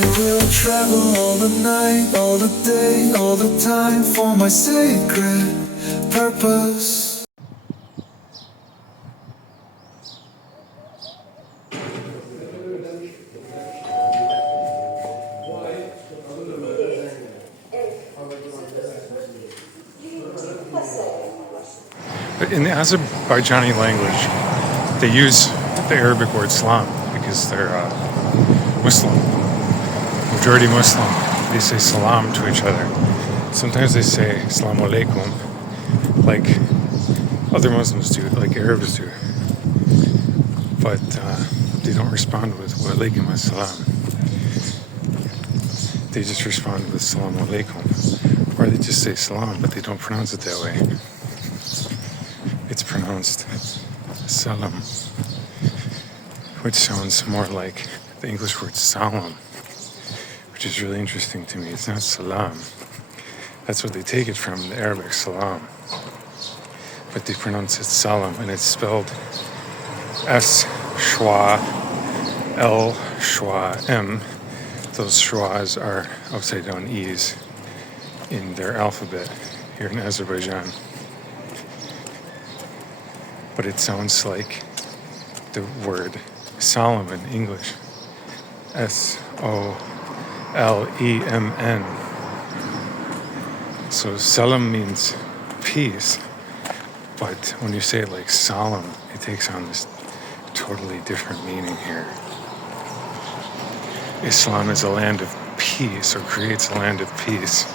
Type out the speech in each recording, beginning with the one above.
will travel all the night, all the day, all the time for my sacred purpose. But in the Azerbaijani language, they use the Arabic word salam because they're Muslim, majority Muslim. They say salam to each other. Sometimes they say assalamu alaikum, like other Muslims do, like Arabs do. But they don't respond with wa alaikum assalam. They just respond with assalamu alaikum. Or they just say salam, but they don't pronounce it that way. It's pronounced salam, which sounds more like the English word salam, which is really interesting to me. It's not salam. That's what they take it from, the Arabic salam. But they pronounce it salam, and it's spelled S-schwa, L-schwa, M. Those schwas are upside down E's in their alphabet here in Azerbaijan. But it sounds like the word solemn in English. S-O-L-E-M-N. So salam means peace, but when you say it like solemn, it takes on this totally different meaning here. Islam is a land of peace, or creates a land of peace.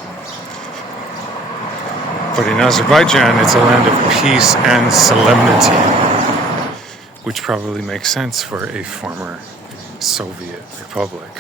But in Azerbaijan, it's a land of peace and solemnity, which probably makes sense for a former Soviet republic.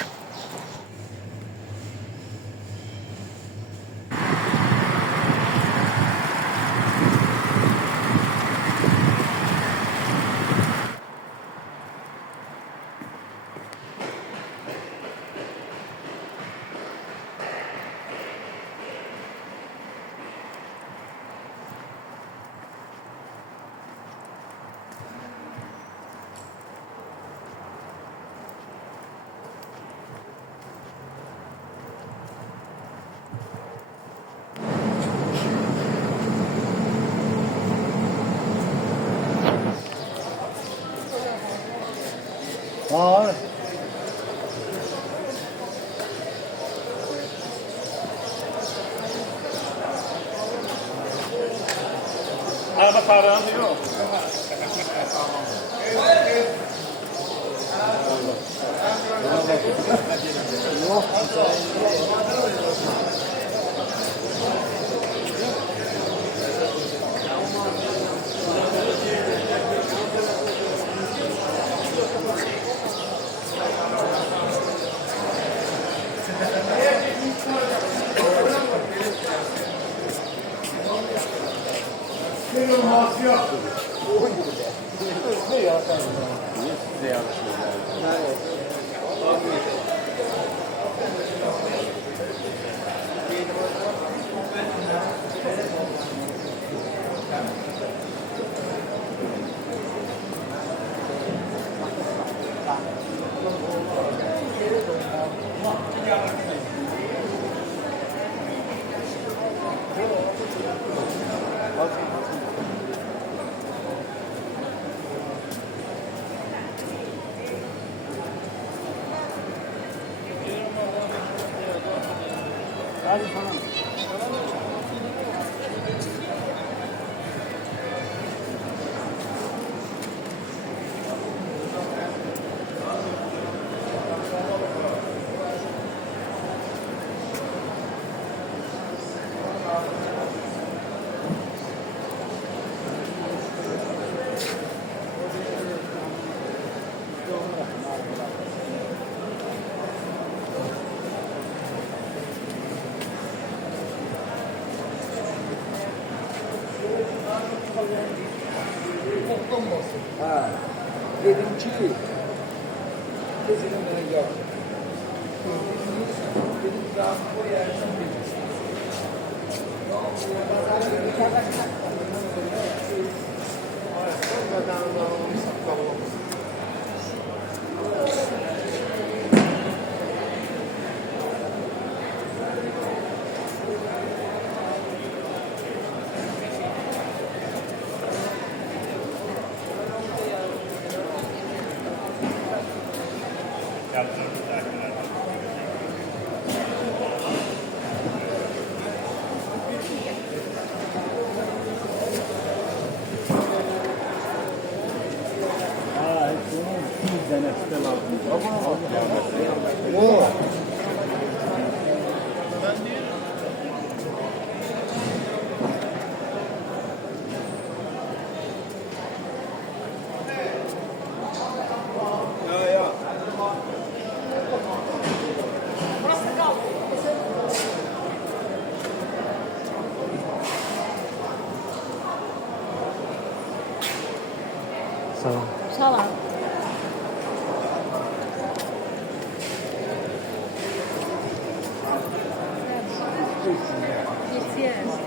So Salam. Yes, yes.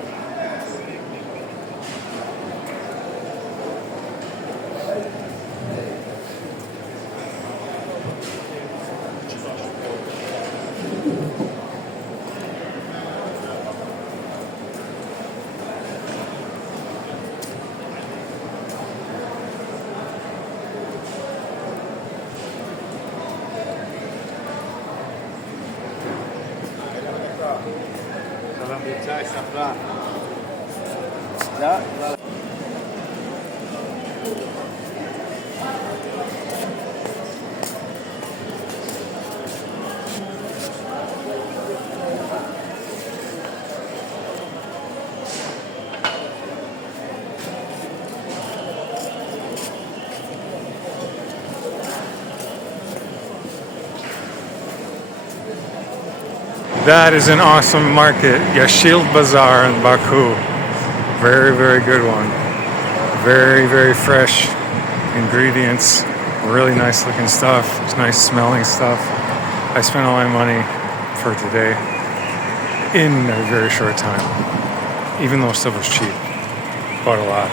that is an awesome market, Yashil Bazaar in Baku. Very, very good one. Very, very fresh ingredients. Really nice looking stuff. Nice smelling stuff. I spent all my money for today in a very short time. Even though stuff was cheap. Bought a lot.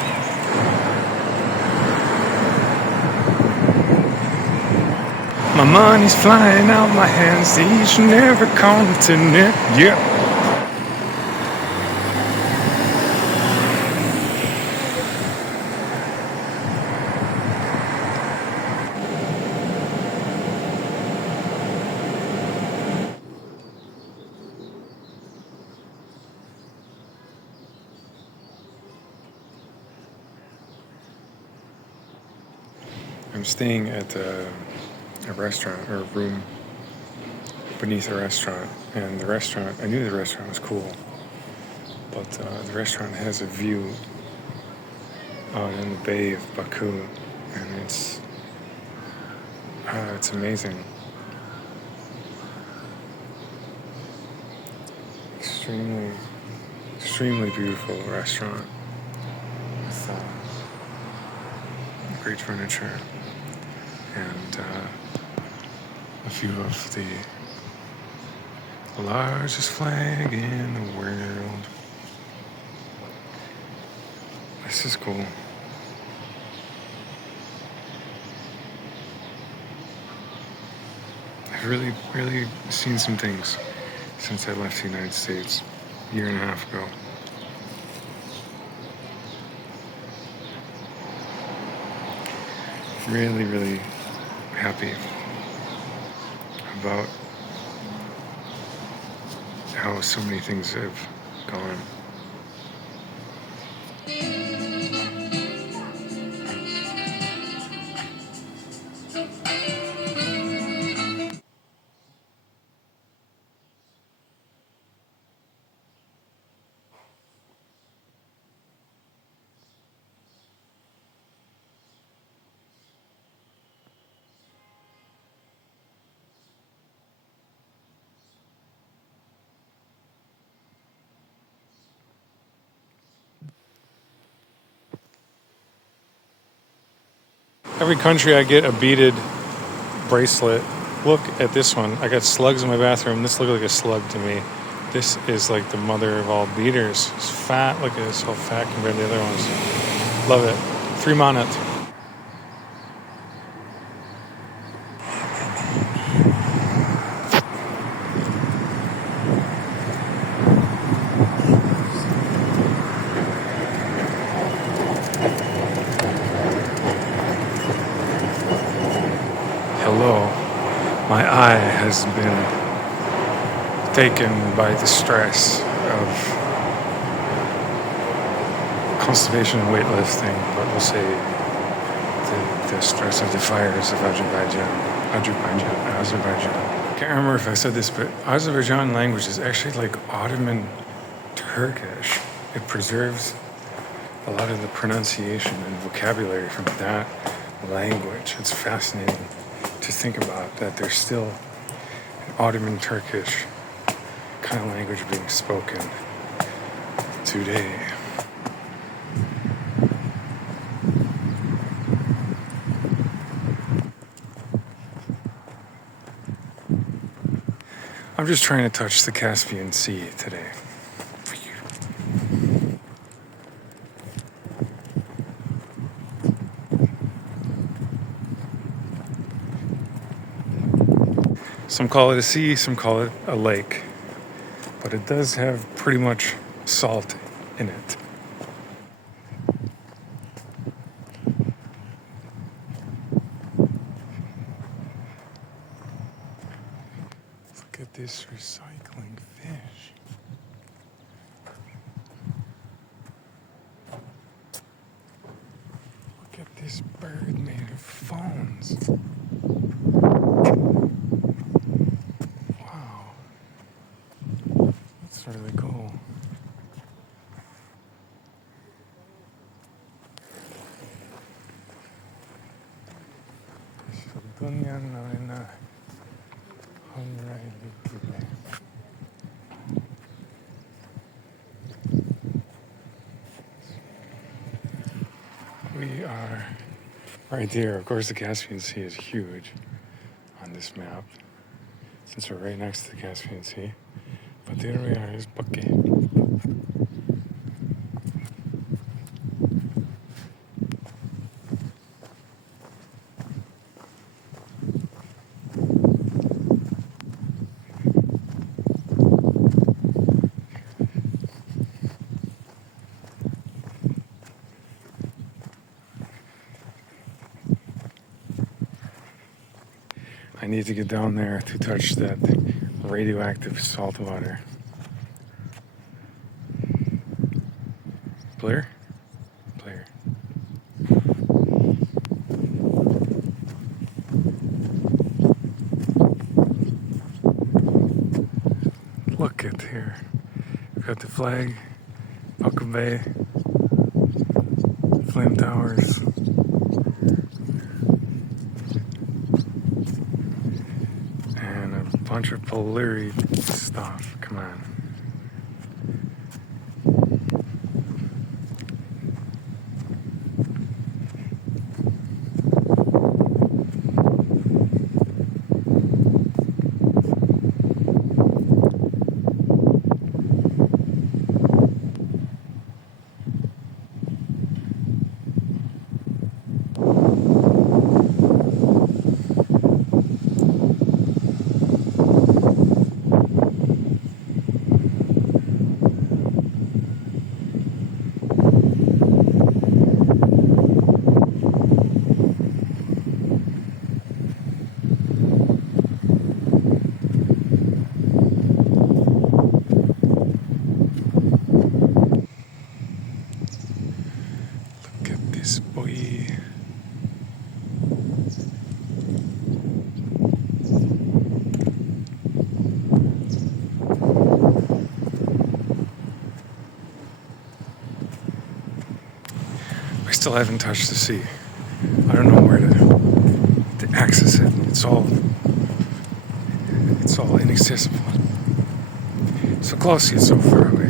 My money's flying out my hands to each and every continent. Yeah. I'm staying at a restaurant or a room beneath a restaurant, and the restaurant, I knew the restaurant was cool, but the restaurant has a view out in the bay of Baku, and it's amazing. Extremely beautiful restaurant with great furniture and a view of the largest flag in the world. This is cool. I've really seen some things since I left the United States a year and a half ago. Really happy about how so many things have gone. Every country I get a beaded bracelet. Look at this one. I got slugs in my bathroom. This looks like a slug to me. This is like the mother of all beaters. It's fat. Look at this, how fat compared to the other ones. Love it. 3 manat. Hello. My eye has been taken by the stress of constipation and weightlifting, but we'll say the stress of the fires of Azerbaijan. Azerbaijan. Can't remember if I said this, but Azerbaijan language is actually like Ottoman Turkish. It preserves a lot of the pronunciation and vocabulary from that language. It's fascinating to think about that there's still an Ottoman Turkish kind of language being spoken today. I'm just trying to touch the Caspian Sea today. Some call it a sea, some call it a lake, but it does have pretty much salt in it. Look at this recycling fish. Look at this bird made of phones. Wow. That's really cool. We are right there. Of course, the Caspian Sea is huge on this map, since we're right next to the Caspian Sea. But there we are, is Baku. I need to get down there to touch that radioactive salt water. Blair? Blair. Look at here. We've got the flag, Baku Bay, flame towers. Bunch of polary stuff. Come on. Boy. I still haven't touched the sea. I don't know where to access it. It's all inaccessible. So close yet so far away.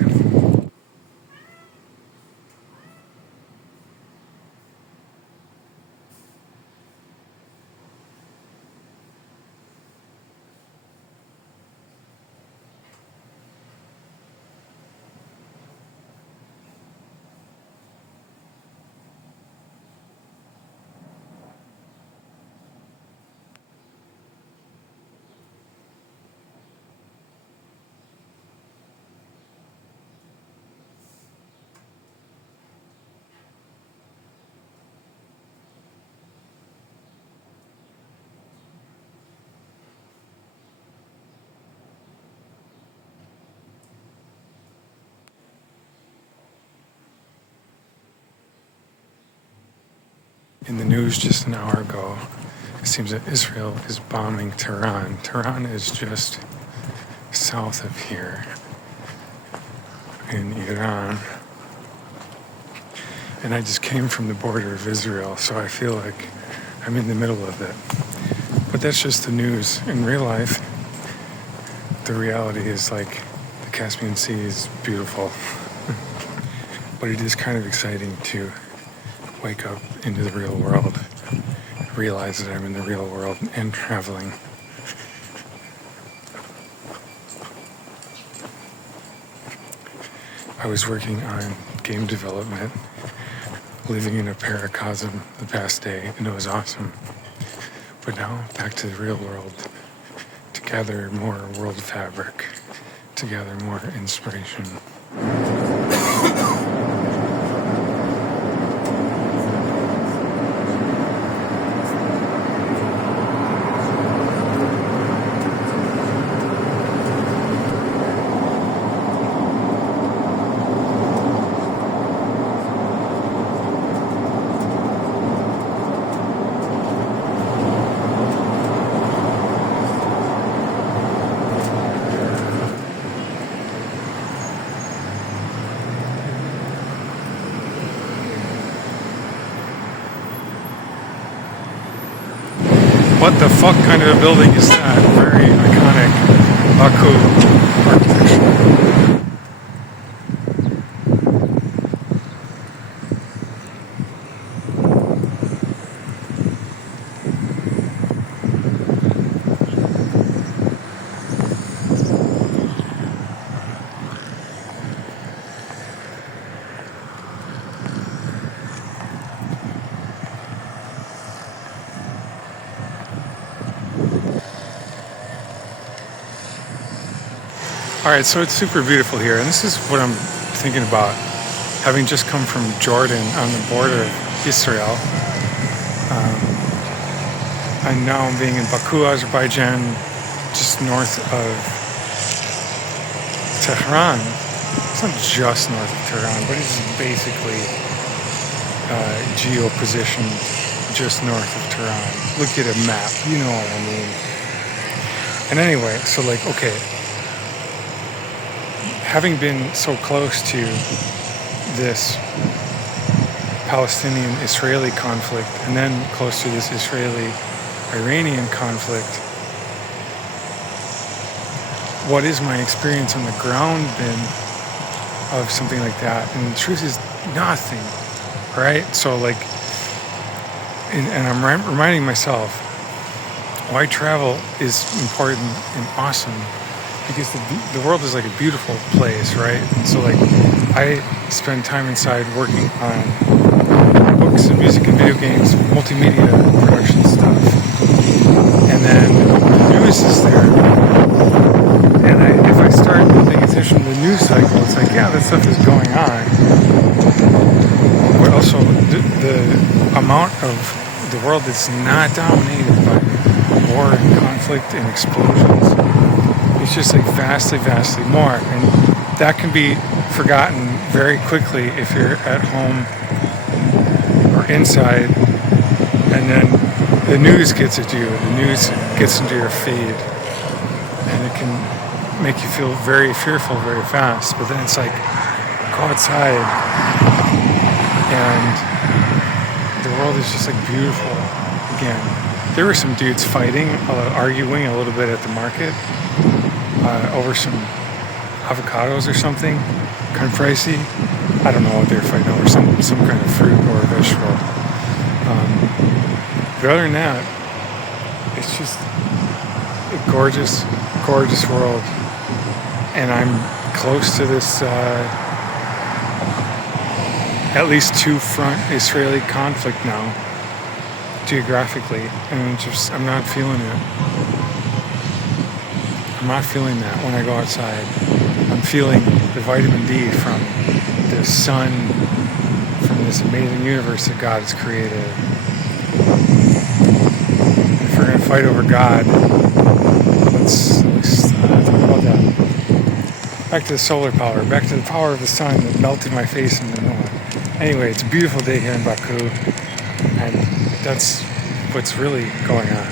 In the news just an hour ago, it seems that Israel is bombing Tehran. Tehran is just south of here in Iran. And I just came from the border of Israel, so I feel like I'm in the middle of it. But that's just the news. In real life, the reality is like the Caspian Sea is beautiful. But it is kind of exciting to wake up into the real world, realize that I'm in the real world and traveling. I was working on game development, living in a paracosm the past day, and it was awesome. But now, back to the real world, to gather more world fabric, to gather more inspiration. What the fuck kind of a building is that? Very iconic Baku architecture. Alright, so it's super beautiful here, and this is what I'm thinking about. Having just come from Jordan on the border of Israel, and now I'm being in Baku, Azerbaijan, just north of Tehran. It's not just north of Tehran, but it's basically geo-positioned just north of Tehran. Look at a map, you know what I mean. And anyway, so like, okay, having been so close to this Palestinian-Israeli conflict and then close to this Israeli-Iranian conflict, what is my experience on the ground been of something like that? And the truth is nothing, right? So like, and I'm reminding myself why travel is important and awesome. Because the world is like a beautiful place, right? And so like I spend time inside working on books and music and video games, multimedia production stuff. And then the news is there. And if I start paying attention to the news cycle, it's like, yeah, that stuff is going on. But also the amount of the world that's not dominated by war and conflict and explosions. It's just like vastly, vastly more. And that can be forgotten very quickly if you're at home or inside. And then the news gets at you. The news gets into your feed. And it can make you feel very fearful very fast. But then it's like, go outside. And the world is just like beautiful again. There were some dudes fighting, arguing a little bit at the market. Over some avocados or something, kind of pricey. I don't know what they're fighting over, some kind of fruit or vegetable. But other than that, it's just a gorgeous, gorgeous world. And I'm close to this, at least two-front Israeli conflict now, geographically, and I'm not feeling it. I'm not feeling that when I go outside. I'm feeling the vitamin D from the sun, from this amazing universe that God has created. If we're going to fight over God, let's talk about that. Back to the solar power, back to the power of the sun that melted my face in the north. Anyway, it's a beautiful day here in Baku, and that's what's really going on.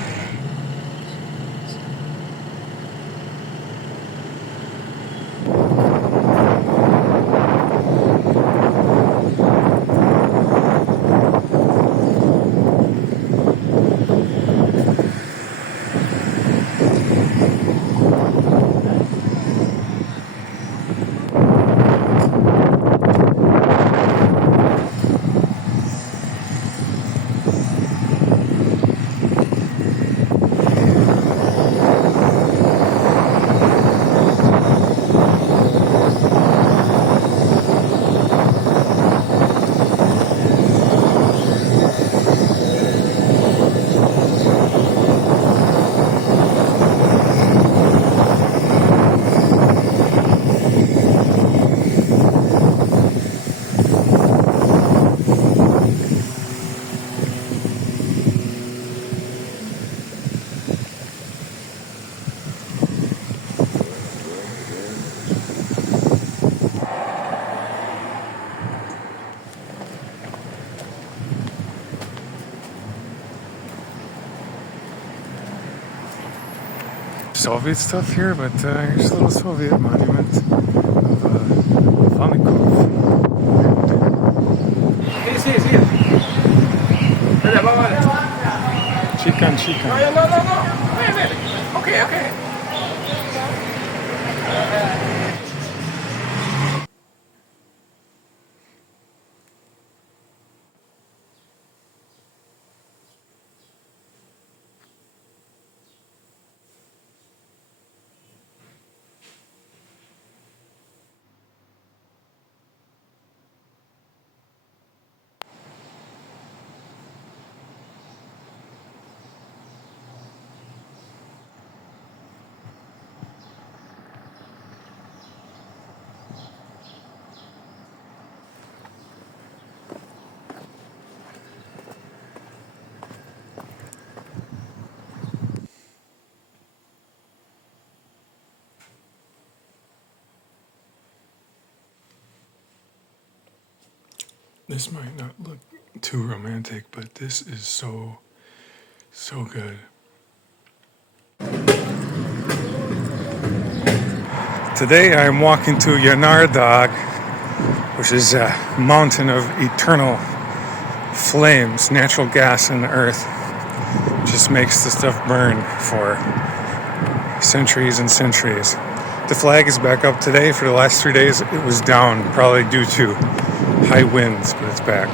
Soviet stuff here, but here's a little Soviet monument of Vanikov. Chikan, chikan. No. Okay. This might not look too romantic, but this is so good. Today I'm walking to Yanar Dağ, which is a mountain of eternal flames, natural gas in the earth. Just makes the stuff burn for centuries and centuries. The flag is back up today. For the last 3 days it was down, probably due to high winds, but it's back.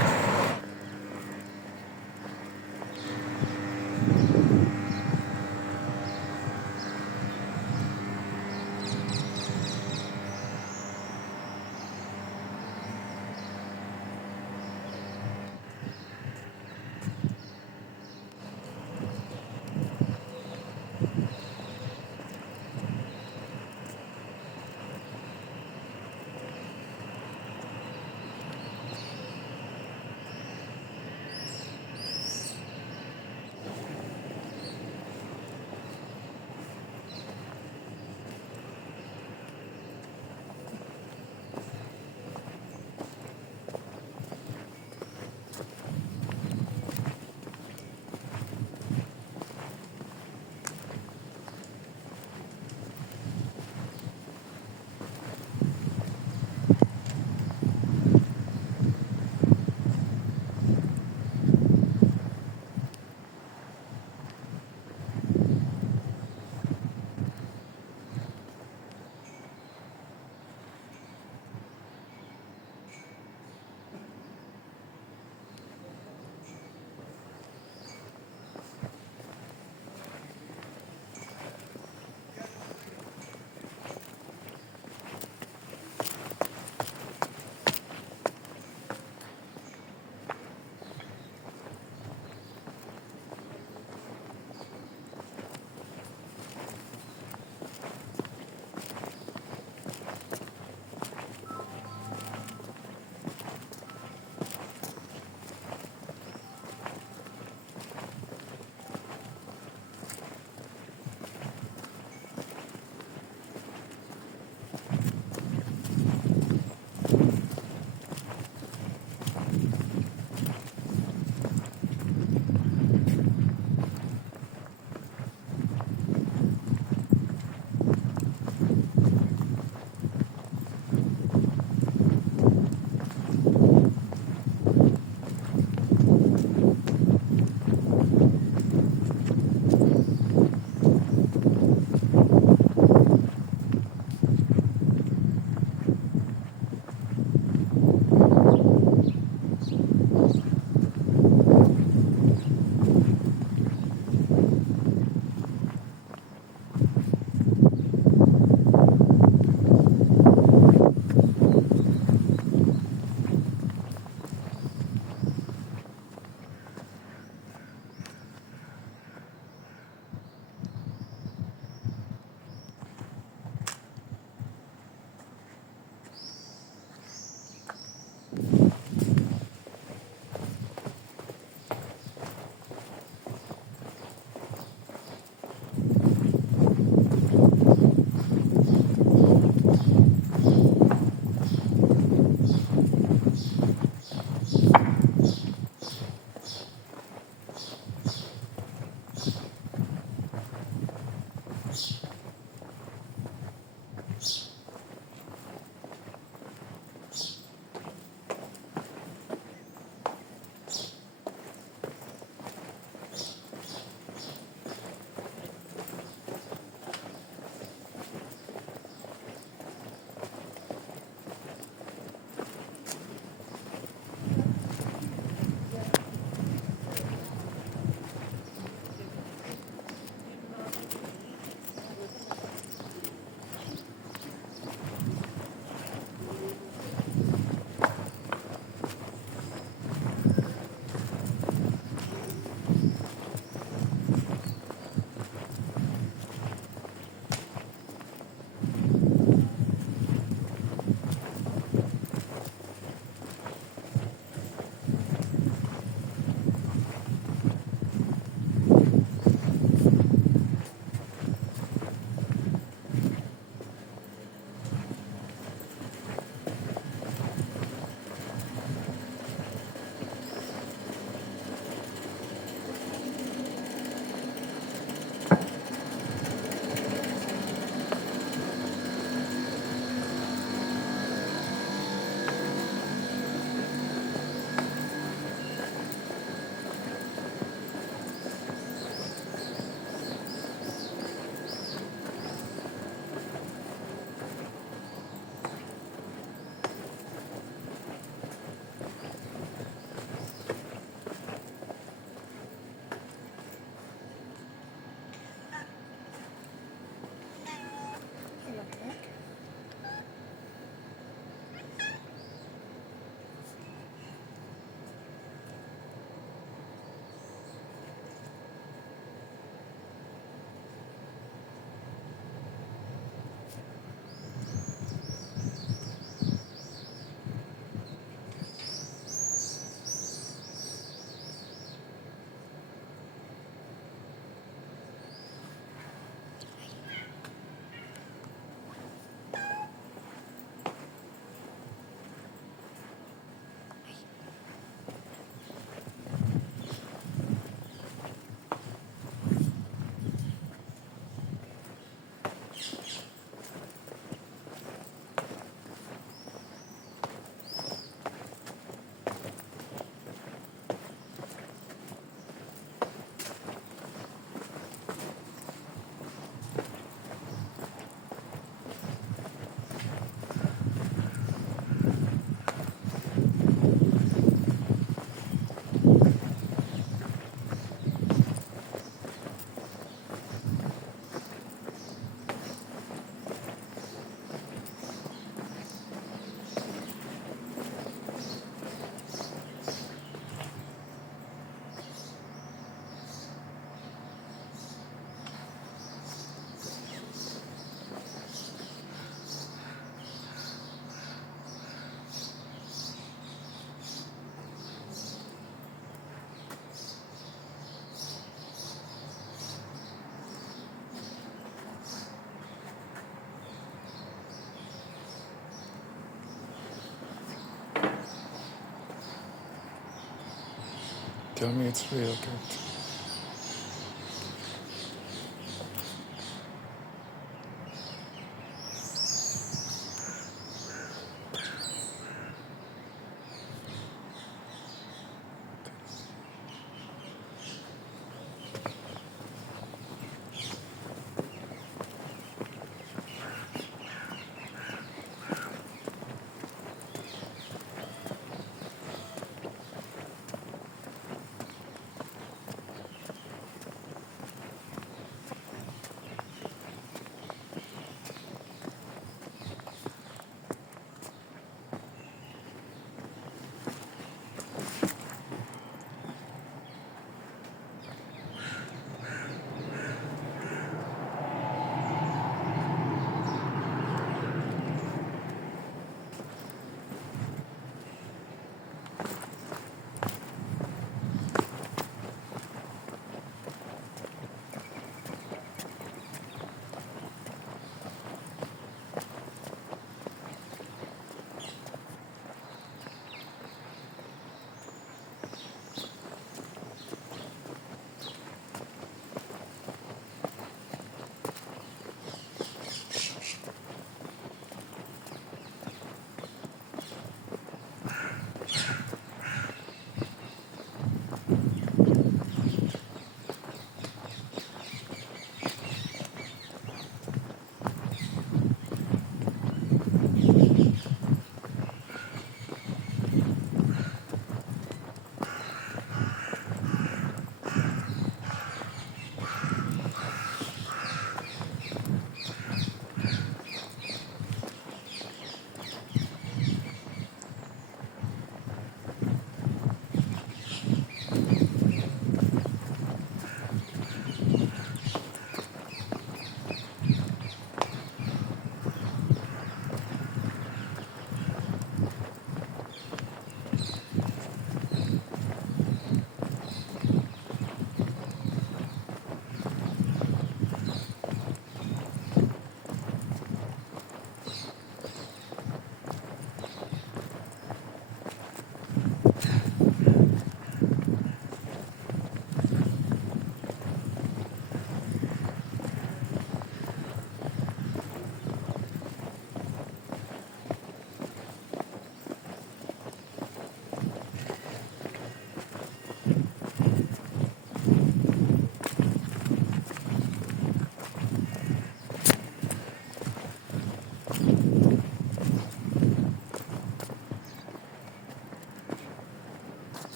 Tell me it's real good.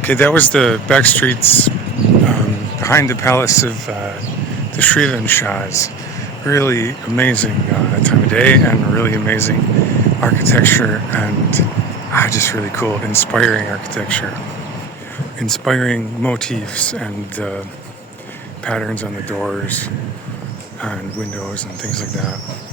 Okay, that was the back streets behind the palace of the Shrivan Shahs. Really amazing time of day and really amazing architecture and just really cool, inspiring architecture. Inspiring motifs and patterns on the doors and windows and things like that.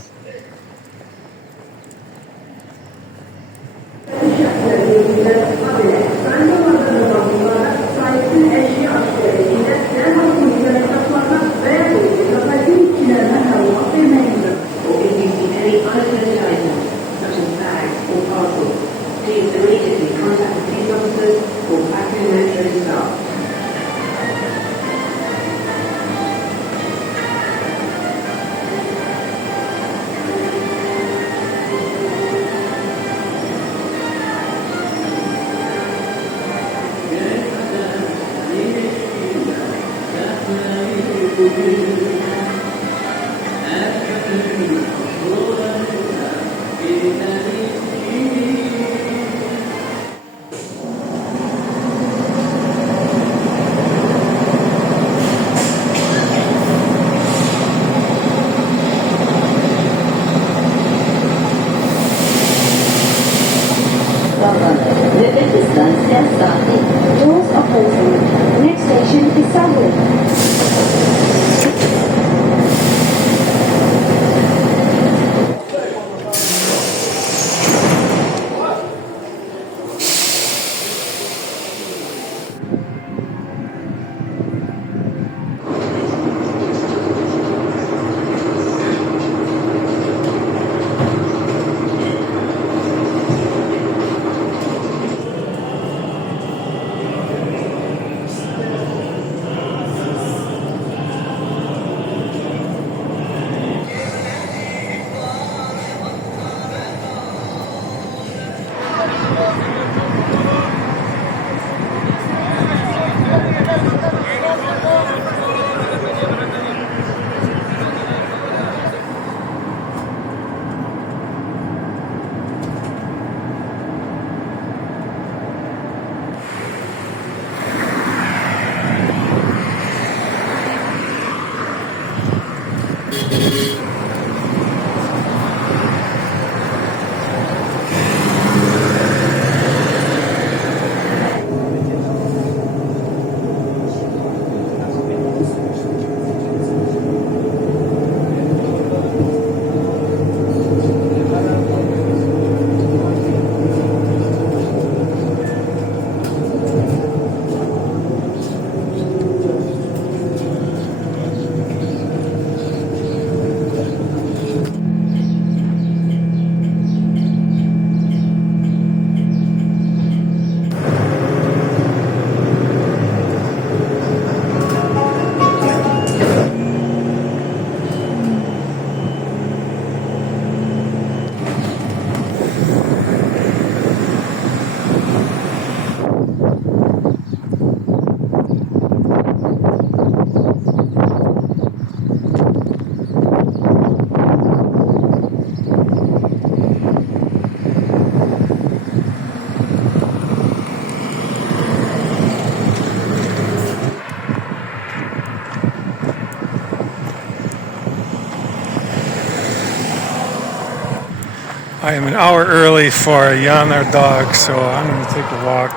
I am an hour early for Yanar Dağ, so I'm going to take a walk.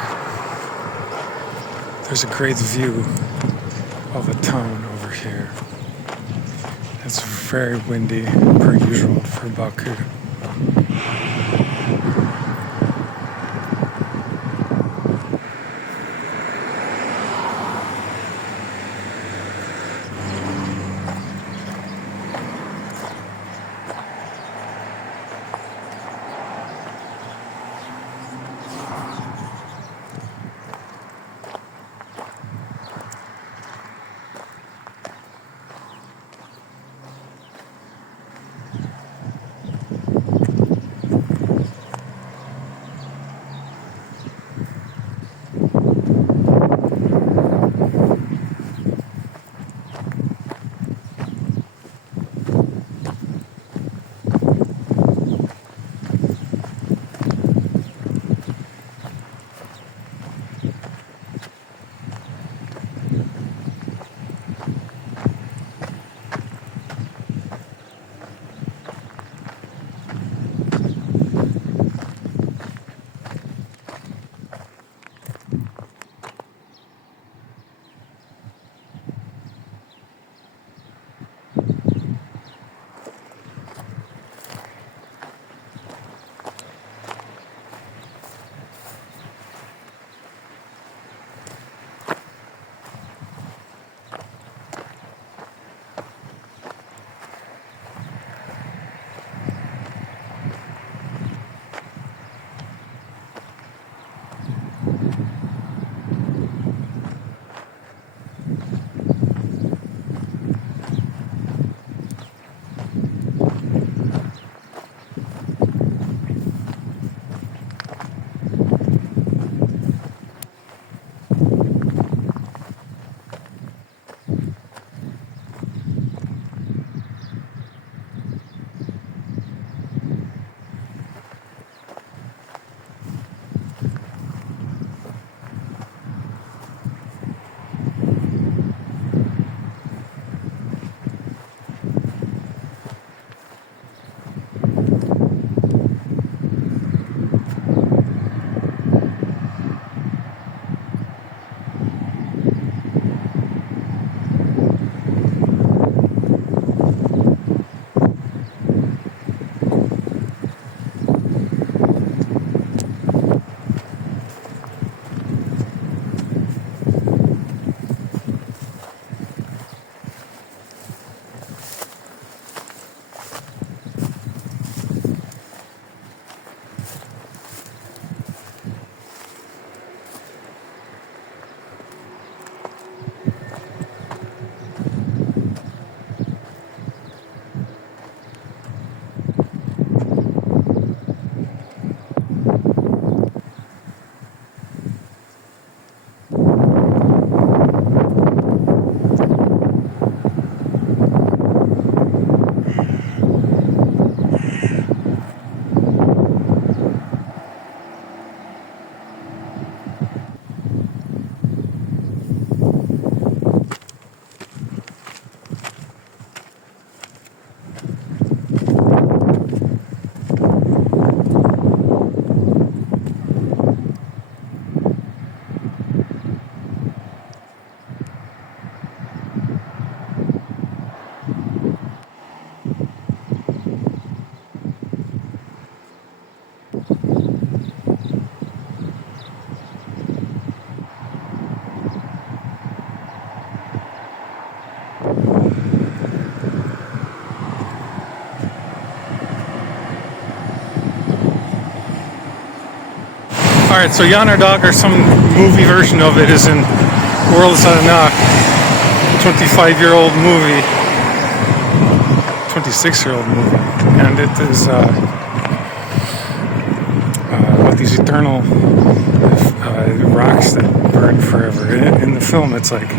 There's a great view of the town over here. It's very windy, per usual, for Baku. Alright, so Yanar Dağ, or some movie version of it, is in World Sadanah, 25-year-old movie, 26-year-old movie, and it is about these eternal rocks that burn forever. In the film, it's like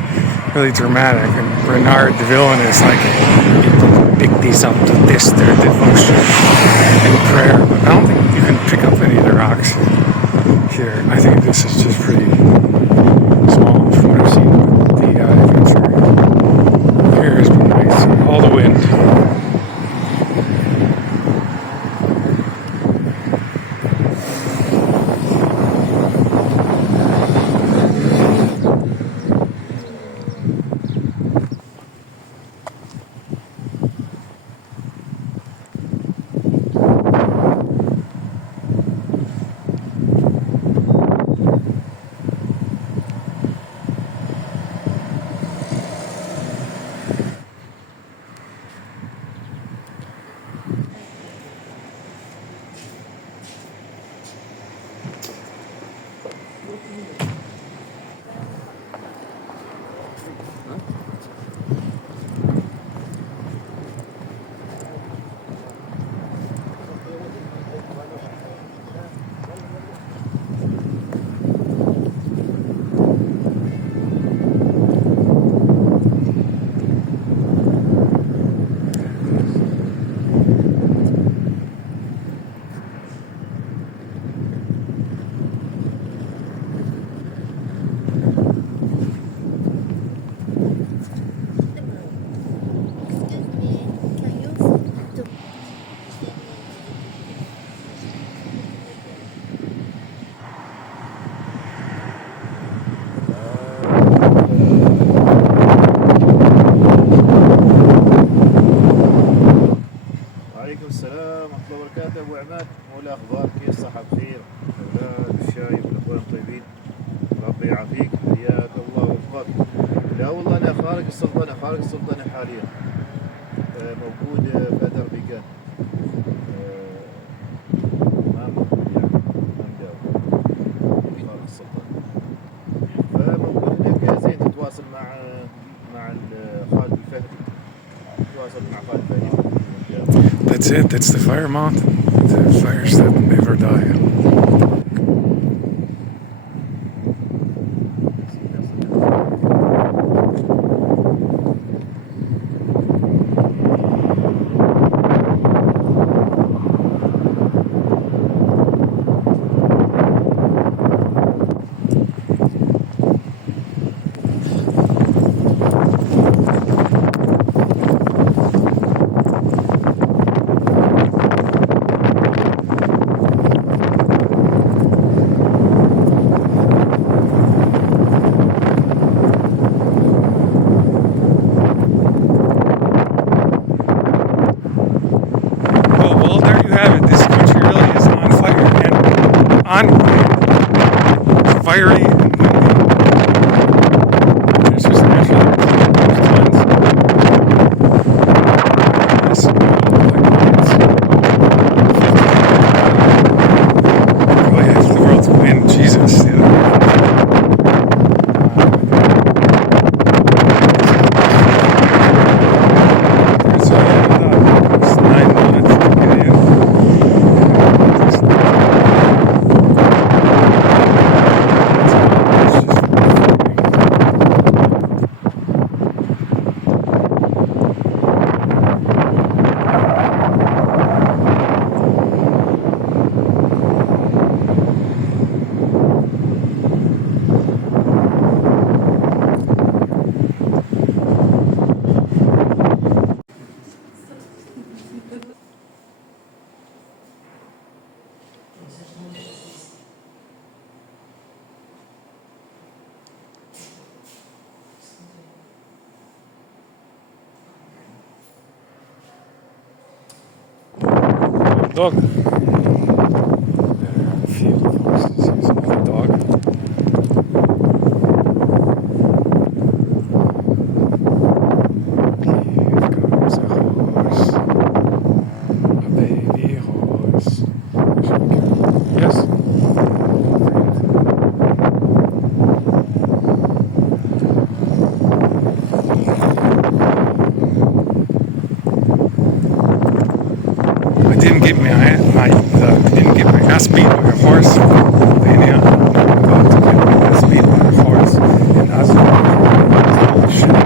really dramatic, and Bernard the villain is like, pick these up to this, their devotion and prayer. But I don't think you can pick up any of the rocks here. I think this is just pretty small from what I've seen. The adventure here has been nice. All the wind. السلام ورحمة الله وبركاته. أبو عماد، مو الأخبار؟ كيف صحة بخير؟ الأولاد والشايب والأخوان طيبين؟ ربي يعافيك، حياك الله ويوفقك. لا والله أنا خارج السلطنة، خارج السلطنة حاليا. موجود في أذربيجان. ما موجود يعني، ما مداوم خارج السلطنة. فموجود هناك زين تتواصل مع خالد الفهري. تتواصل مع خالد الفهري. That's it. That's the fire mountain. The fires that never die. Well, there you have it. This country really is on fire and fiery and windy. There's just naturally there's tons. Yes, oh yeah, the world's wind, Jesus. Yeah. There's Yanar Dağ. It's 9 minutes to get in. Dog. There are a few horses. Here's another dog. Here comes a horse. A baby horse. Should we go? Yes? I didn't get my ass beat by a horse in Albania. I'm about to get my ass beat by a horse in Azerbaijan. Holy shit.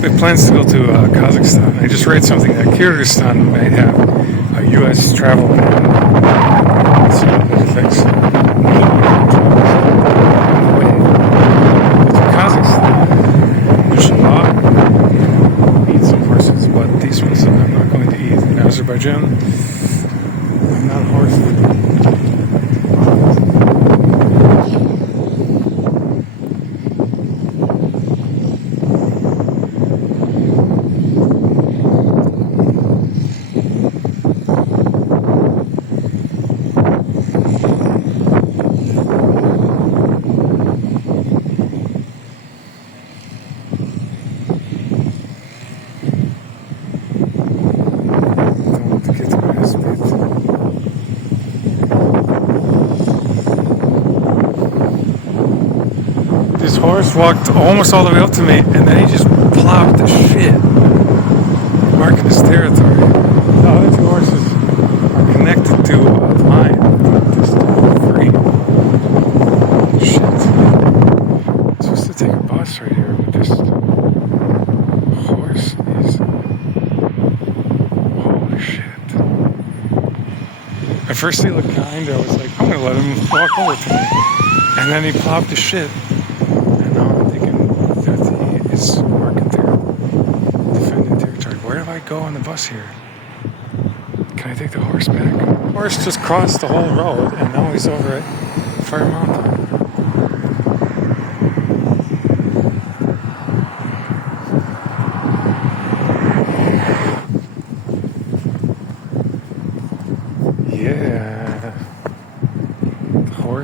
We have plans to go to Kazakhstan. I just read something that Kyrgyzstan might have a U.S. travel ban. Let's see what it affects. Kazakhstan. Inshallah. Eat some horses, but these ones I'm not going to eat. In Azerbaijan, I'm not a horse eater. This horse walked almost all the way up to me, and then he just plopped the shit, marking his territory. The other two horses are connected to the line. They're still free. Shit. I'm supposed to take a bus right here, but this horse is... Holy shit. At first he looked kind. I was like, I'm gonna let him walk over to me. And then he plopped the shit. And now I'm thinking that he is marking defending territory. Where do I go on the bus here? Can I take the horse back? The horse just crossed the whole road and now he's over at Fire Mountain.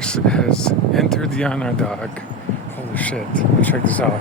horse has entered the Yanar Dağ. Holy shit. Check this out.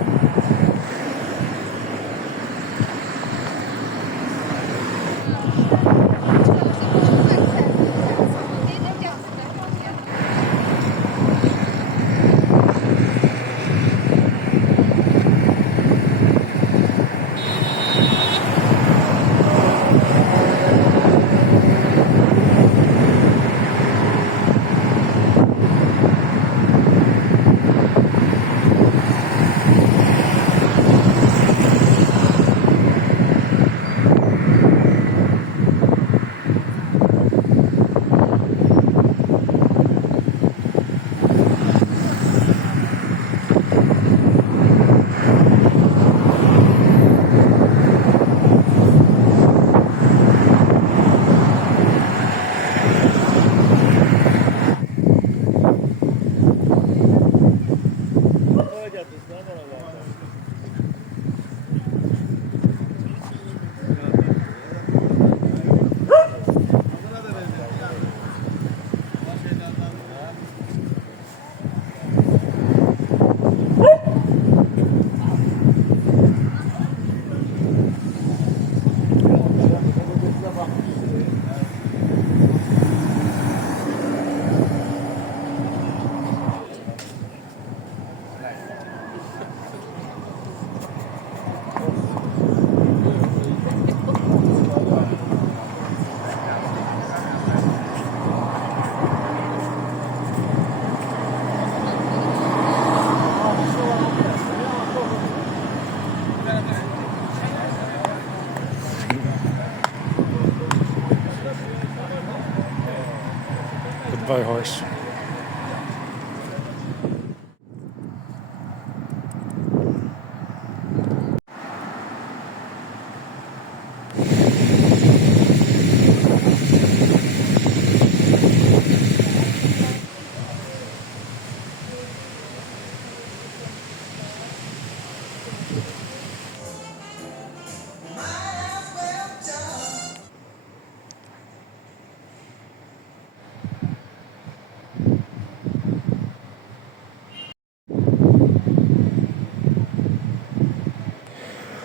Goodbye, horse.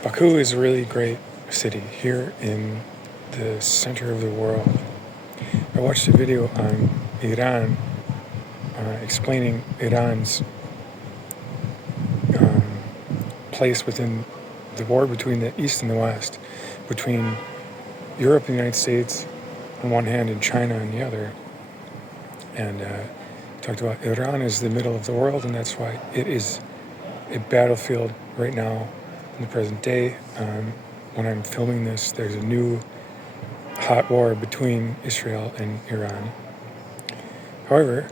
Baku is a really great city here in the center of the world. I watched a video on Iran explaining Iran's place within the war between the East and the West, between Europe and the United States on one hand and China on the other. And talked about Iran is the middle of the world, and that's why it is a battlefield right now in the present day. When I'm filming this, there's a new hot war between Israel and Iran. However,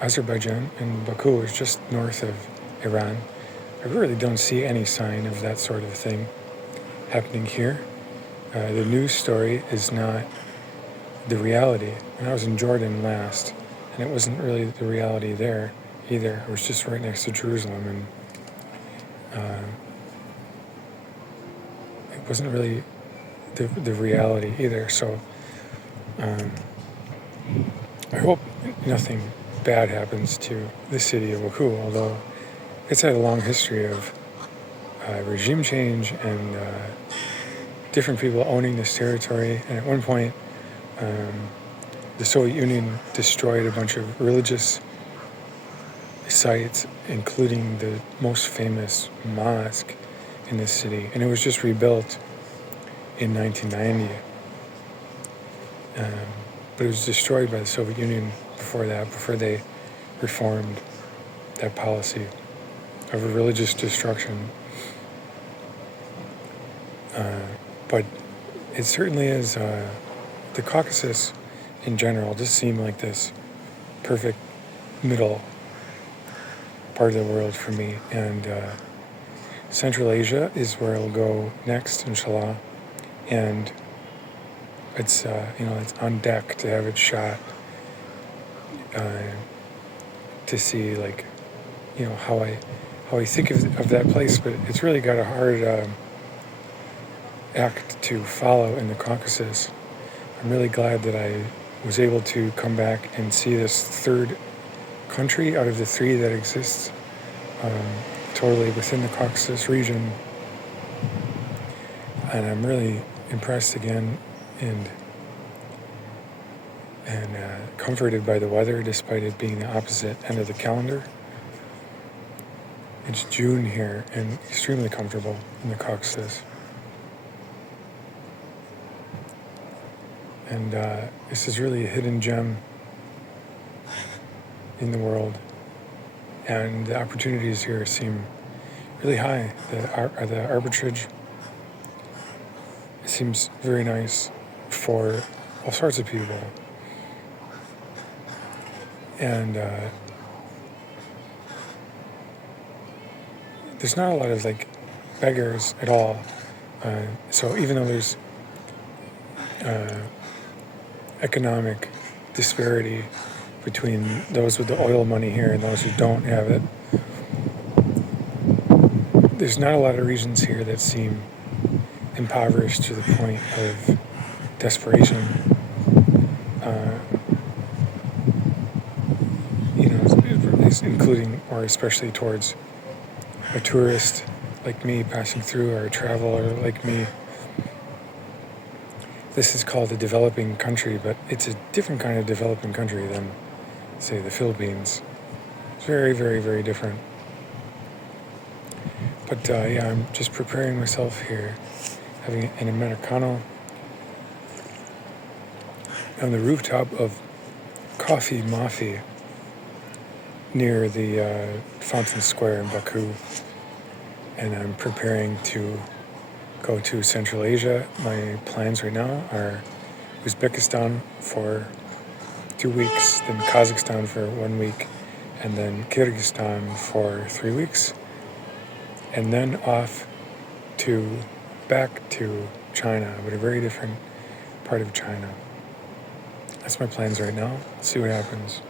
Azerbaijan and Baku is just north of Iran. I really don't see any sign of that sort of thing happening here. The news story is not the reality. And I was in Jordan last, and it wasn't really the reality there either. It was just right next to Jerusalem, and it wasn't really the reality either. So I hope nothing bad happens to the city of Baku, although it's had a long history of regime change and different people owning this territory. And at one point, the Soviet Union destroyed a bunch of religious sites, including the most famous mosque in this city, and it was just rebuilt in 1990. But it was destroyed by the Soviet Union before that, before they reformed that policy of religious destruction. But it certainly is, the Caucasus in general just seemed like this perfect middle part of the world for me. And Central Asia is where I'll go next, inshallah. And it's it's on deck to have it shot, to see how I think of that place. But it's really got a hard act to follow in the Caucasus. I'm really glad that I was able to come back and see this third country out of the three that exists totally within the Caucasus region. And I'm really impressed again and comforted by the weather despite it being the opposite end of the calendar. It's June here and extremely comfortable in the Caucasus. And this is really a hidden gem in the world. And the opportunities here seem really high. The arbitrage, it seems very nice for all sorts of people. And there's not a lot of like beggars at all. So even though there's economic disparity between those with the oil money here and those who don't have it, there's not a lot of regions here that seem impoverished to the point of desperation. Including or especially towards a tourist like me passing through, or a traveler like me. This is called a developing country, but it's a different kind of developing country than, say, the Philippines. It's very, very, very different. But yeah, I'm just preparing myself here, having an Americano on the rooftop of Coffee Mafi near the Fountain Square in Baku. And I'm preparing to go to Central Asia. My plans right now are Uzbekistan for 2 weeks, then Kazakhstan for 1 week, and then Kyrgyzstan for 3 weeks, and then off back to China, but a very different part of China. That's my plans right now. Let's see what happens.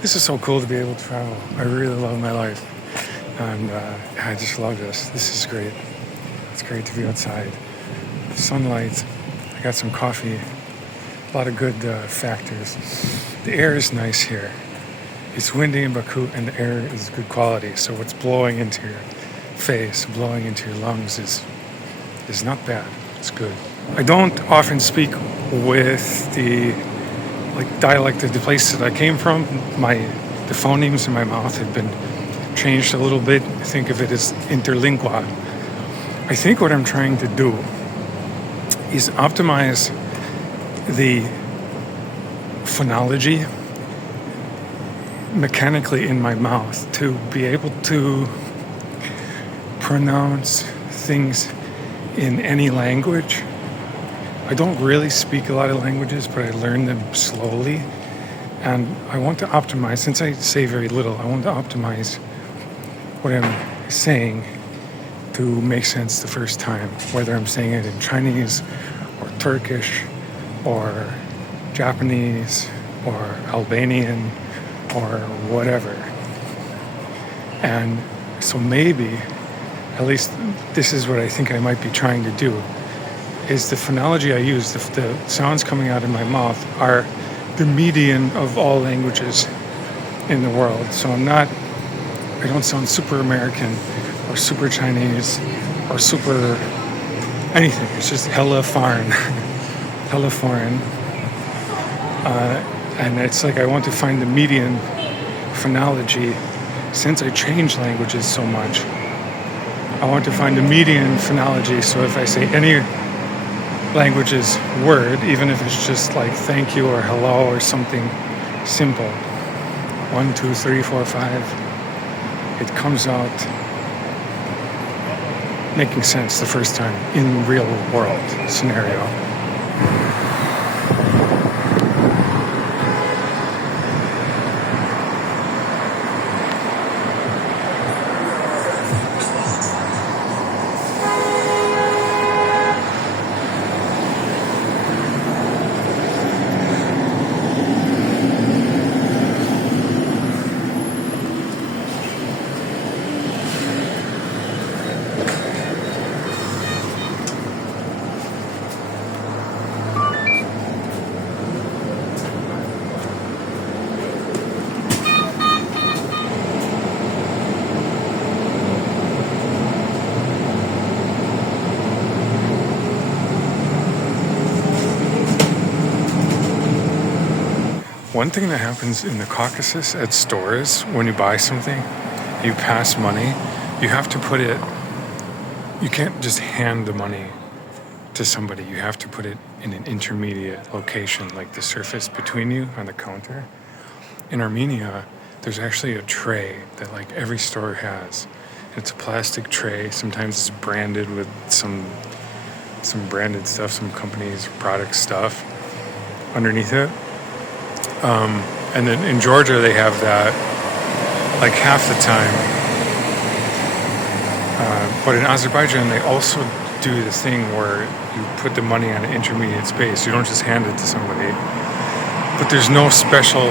This is so cool to be able to travel. I really love my life. And I just love this. This is great. It's great to be outside. Sunlight. I got some coffee. A lot of good factors. The air is nice here. It's windy in Baku and the air is good quality. So what's blowing into your face, blowing into your lungs is not bad. It's good. I don't often speak with the dialect of the place that I came from. The phonemes in my mouth have been changed a little bit. I think of it as interlingua. I think what I'm trying to do is optimize the phonology mechanically in my mouth to be able to pronounce things in any language. I don't really speak a lot of languages, but I learn them slowly. And I want to optimize, since I say very little, I want to optimize what I'm saying to make sense the first time, whether I'm saying it in Chinese or Turkish or Japanese or Albanian or whatever. And so maybe, at least this is what I think I might be trying to do, is the phonology I use, the sounds coming out of my mouth are the median of all languages in the world. So I don't sound super American or super Chinese or super anything. It's just hella foreign. Hella foreign. And it's like I want to find the median phonology. Since I change languages so much, I want to find a median phonology. So if I say any language's word, even if it's just like thank you or hello or something simple, 1, 2, 3, 4, 5, it comes out making sense the first time in real world scenario. One thing that happens in the Caucasus at stores when you buy something, you pass money, you have to put it, you can't just hand the money to somebody. You have to put it in an intermediate location, like the surface between you on the counter. In Armenia, there's actually a tray that like every store has. It's a plastic tray. Sometimes it's branded with some branded stuff, some company's product stuff underneath it. And then in Georgia, they have that like half the time. But in Azerbaijan, they also do the thing where you put the money on an intermediate space. You don't just hand it to somebody. But there's no special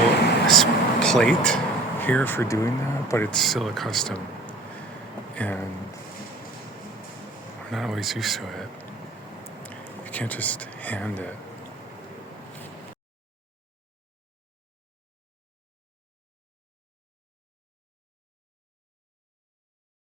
plate here for doing that, but it's still a custom. And I'm not always used to it. You can't just hand it.